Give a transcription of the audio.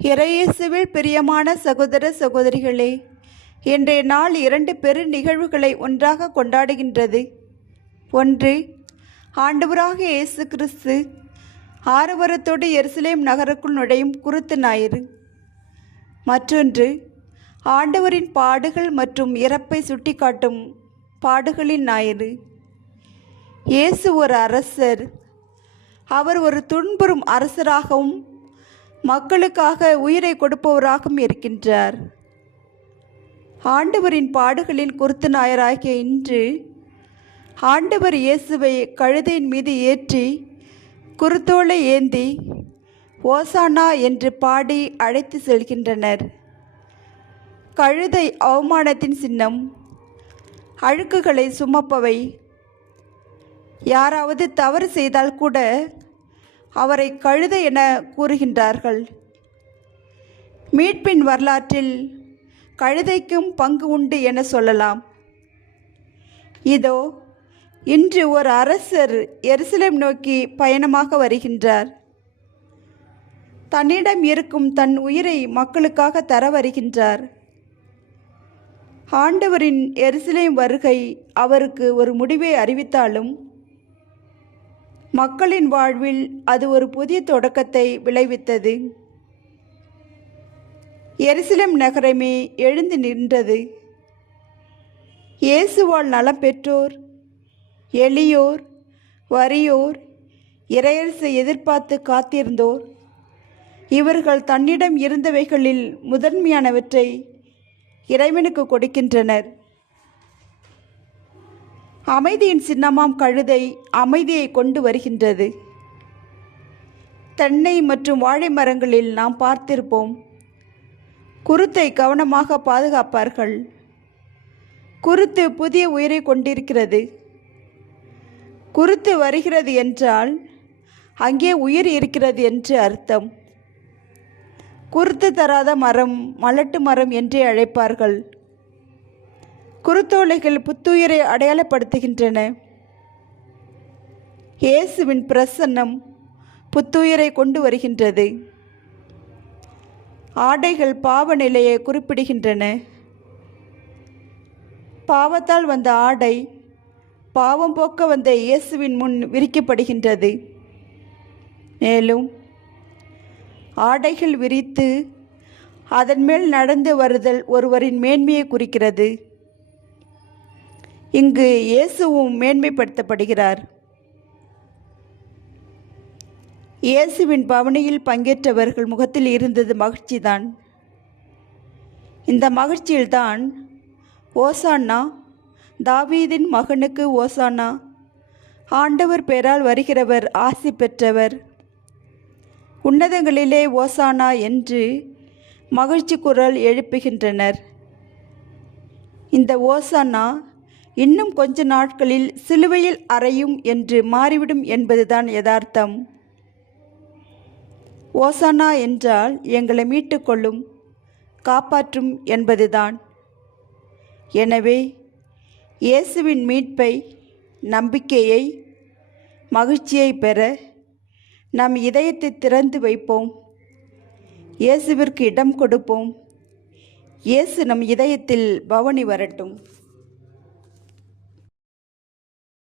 இறையேசுவில் பிரியமான சகோதர சகோதரிகளே, இன்றைய நாள் 2 பெரு நிகழ்வுகளை ஒன்றாக கொண்டாடுகின்றது. ஒன்று, ஆண்டவராக இயேசு கிறிஸ்து ஆரவாரத்தோடு எருசலேம் நகருக்குள் நுழையும் குருத்து ஞாயிறு. மற்றொன்று, ஆண்டவரின் பாடுகள் மற்றும் இறப்பை சுட்டிக்காட்டும் பாடுகளின் ஞாயிறு. இயேசு ஒரு அரசர். அவர் ஒரு துன்புறும் அரசராகவும் மக்களுக்காக உயிரை கொடுப்பவராகவும் இருக்கின்றார். ஆண்டவரின் பாடுகளின் குருத்து ஞாயிறாகிய இன்று ஆண்டவர் இயேசுவை கழுதையின் மீது ஏற்றி குருத்தோலை ஏந்தி ஓசானா என்று பாடி அழைத்து செல்கின்றனர். கழுதை அவமானத்தின் சின்னம், அழுக்குகளை சுமப்பவை. யாராவது தவறு செய்தால் கூட அவரை கழுதை என கூறுகின்றார்கள். மீட்பின் வரலாற்றில் கழுதைக்கும் பங்கு உண்டு என சொல்லலாம். இதோ இன்று ஒரு அரசர் எருசலேம் நோக்கி பயணமாக வருகின்றார். தன்னிடம் இருக்கும் தன் உயிரை மக்களுக்காக தர வருகின்றார். ஆண்டவரின் எருசலேம் வருகை அவருக்கு ஒரு முடிவை அறிவித்தாலும் மக்களின் வாழ்வில் அது ஒரு புதிய தொடக்கத்தை விளைவித்தது. எருசலேம் நகரமே எழுந்து நின்றது. இயேசுவால் நலம் பெற்றோர், எளியோர், வறியோர், இறையரசை எதிர்பார்த்து காத்திருந்தோர், இவர்கள் தன்னிடம் இருந்தவைகளில் முதன்மையானவற்றை இறைவனுக்கு கொடுக்கின்றனர். அமைதியின் சின்னமாம் கழுதை அமைதியை கொண்டு வருகின்றது. தென்னை மற்றும் வாழை மரங்களில் நாம் பார்த்திருப்போம். குருத்தை கவனமாக பாதுகாப்பார்கள். குருத்து புதிய உயிரை கொண்டிருக்கிறது. குருத்து வருகிறது என்றால் அங்கே உயிர் இருக்கிறது என்று அர்த்தம். குருத்து தராத மரம் மலட்டு மரம் என்றே அழைப்பார்கள். குருத்தோலைகள் புத்துயிரை அடையாளப்படுத்துகின்றன. இயேசுவின் பிரசன்னம் புத்துயிரை கொண்டு வருகின்றது. ஆடைகள் பாவ நிலையை குறிப்பிடுகின்றன. பாவத்தால் வந்த ஆடை பாவம் போக்க வந்த இயேசுவின் முன் விரிக்கப்படுகின்றது. மேலும் ஆடைகள் விரித்து அதன் மேல் நடந்து வருதல் ஒருவரின் மேன்மையை குறிக்கிறது. இங்கு இயேசுவும் மேன்மைப்படுத்தப்படுகிறார். இயேசுவின் பவனியில் பங்கேற்றவர்கள் முகத்தில் இருந்தது மகிழ்ச்சிதான். இந்த மகிழ்ச்சியில்தான் ஓசானா, தாவீதின் மகனுக்கு ஓசானா, ஆண்டவர் பெயரால் வருகிறவர் ஆசி பெற்றவர், உன்னதங்களிலே ஓசானா என்று மகிழ்ச்சி குரல் எழுப்புகின்றனர். இந்த ஓசானா இன்னும் கொஞ்ச நாட்களில் சிலுவையில் அறையும் என்று மாறிவிடும் என்பதுதான் யதார்த்தம். ஓசானா என்றால் எங்களை மீட்டுக்கொள்ளும், காப்பாற்றும் என்பதுதான். எனவே இயேசுவின் மீட்பை, நம்பிக்கையை, மகிழ்ச்சியை பெற நம் இதயத்தை திறந்து வைப்போம். இயேசுவிற்கு இடம் கொடுப்போம். இயேசு நம் இதயத்தில் பவனி வரட்டும்.